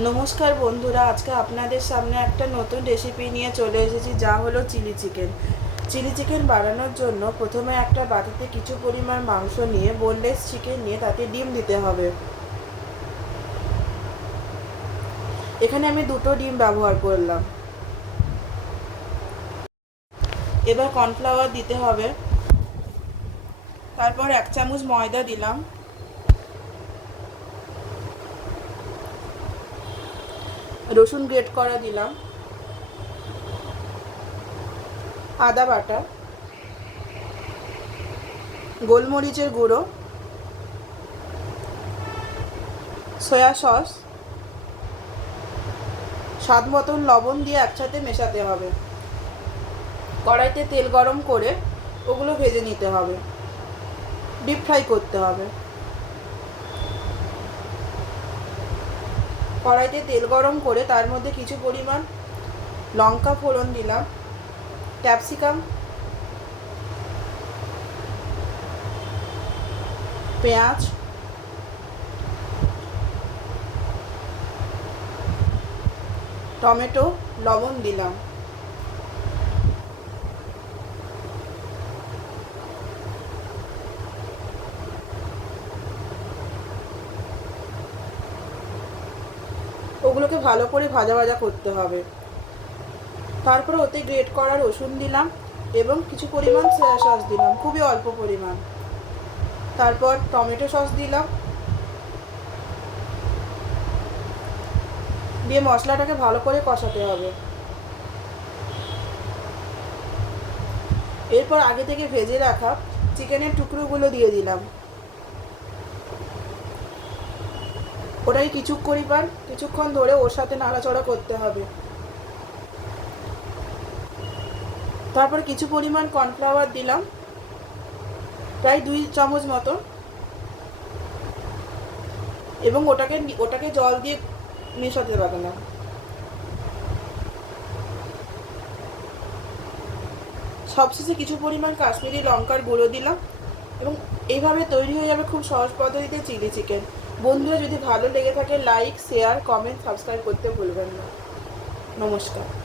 নমস্কার বন্ধুরা, আজকে আপনাদের সামনে একটা নতুন রেসিপি নিয়ে চলে এসেছি, যা হলো চিলি চিকেন চিলি চিকেন বানানোর জন্য প্রথমে একটা বাটিতে কিছু পরিমাণ মাংস নিয়ে বোনলেস চিকেন নিয়ে তাতে ডিম দিতে হবে। এখানে আমি দুটো ডিম ব্যবহার করলাম। এবার কর্নফ্লাওয়ার দিতে হবে। তারপর এক চামচ ময়দা দিলাম। রসুন গ্রেট করা দিলাম। আদা বাটা। গোলমরিচের গুঁড়ো। Soya sauce. স্বাদ মতন লবণ দিয়ে একসাথে মেশাতে হবে। কড়াইতে তেল গরম করে ওগুলো ভেজে নিতে হবে। ডিপ ফ্রাই করতে হবে। কড়াইতে তেল গরম করে তার মধ্যে কিছু পরিমাণ লঙ্কা ফোড়ন দিলাম, ক্যাপসিকাম, পেঁয়াজ, টমেটো, লবণ দিলাম। ওগুলোকে ভালো করে ভাজা ভাজা করতে হবে। তারপরে ওতে গ্রেট করা রসুন দিলাম এবং কিছু পরিমাণ সয়া সস দিলাম, খুবই অল্প পরিমাণ। তারপর টমেটো সস দিলাম। দিয়ে মশলাটাকে ভালো করে কষাতে হবে। এরপর আগে থেকে ভেজে রাখা চিকেনের টুকরোগুলো দিয়ে দিলাম। ওটাই কিছু পরিমাণ কিছুক্ষণ ধরে ওর সাথে নাড়াচড়া করতে হবে। তারপর কিছু পরিমাণ কর্নফ্লাওয়ার দিলাম, প্রায় দুই চামচ মতো এবং ওটাকে ওটাকে জল দিয়ে মেশাতে পারে না সবশেষে কিছু পরিমাণ কাশ্মীরি লঙ্কার গুঁড়ো দিলাম। এবং এইভাবে তৈরি হয়ে যাবে খুব সহজ পদ্ধতিতে চিলি চিকেন। বন্ধুরা, যদি ভালো লেগে থাকে লাইক শেয়ার কমেন্ট সাবস্ক্রাইব করতে ভুলবেন না। নমস্কার।